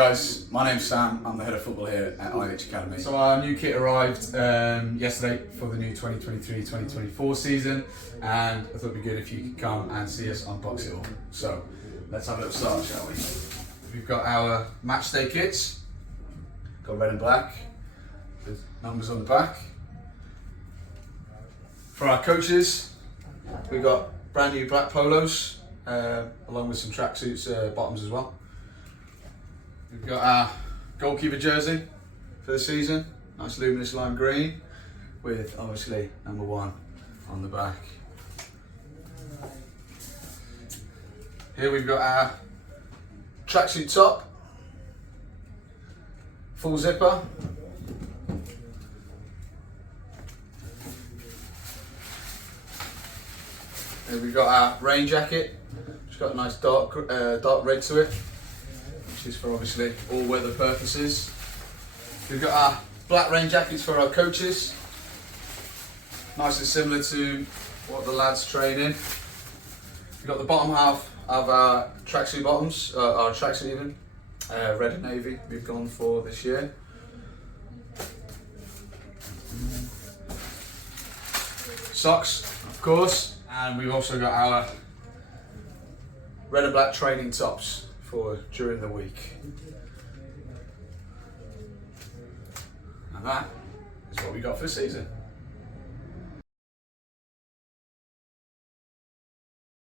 guys, my name's Sam, I'm the head of football here at IH Academy. So our new kit arrived yesterday for the new 2023-2024 season, and I thought it'd be good if you could come and see us unbox it all. So let's have a little start, shall we? We've got our match day kits, got red and black, with numbers on the back. For our coaches, we've got brand new black polos, along with some tracksuits bottoms as well. We've got our goalkeeper jersey for the season, nice luminous lime green, with obviously number 1 on the back. Here we've got our tracksuit top, full zipper. Here we've got our rain jacket, it's got a nice dark red to it, which is for obviously all weather purposes. We've got our black rain jackets for our coaches, nice and similar to what the lads train in. We've got the bottom half of our tracksuit bottoms, our tracksuit even, red and navy we've gone for this year. Socks, of course, and we've also got our red and black training tops for during the week. And that is what we got for the season.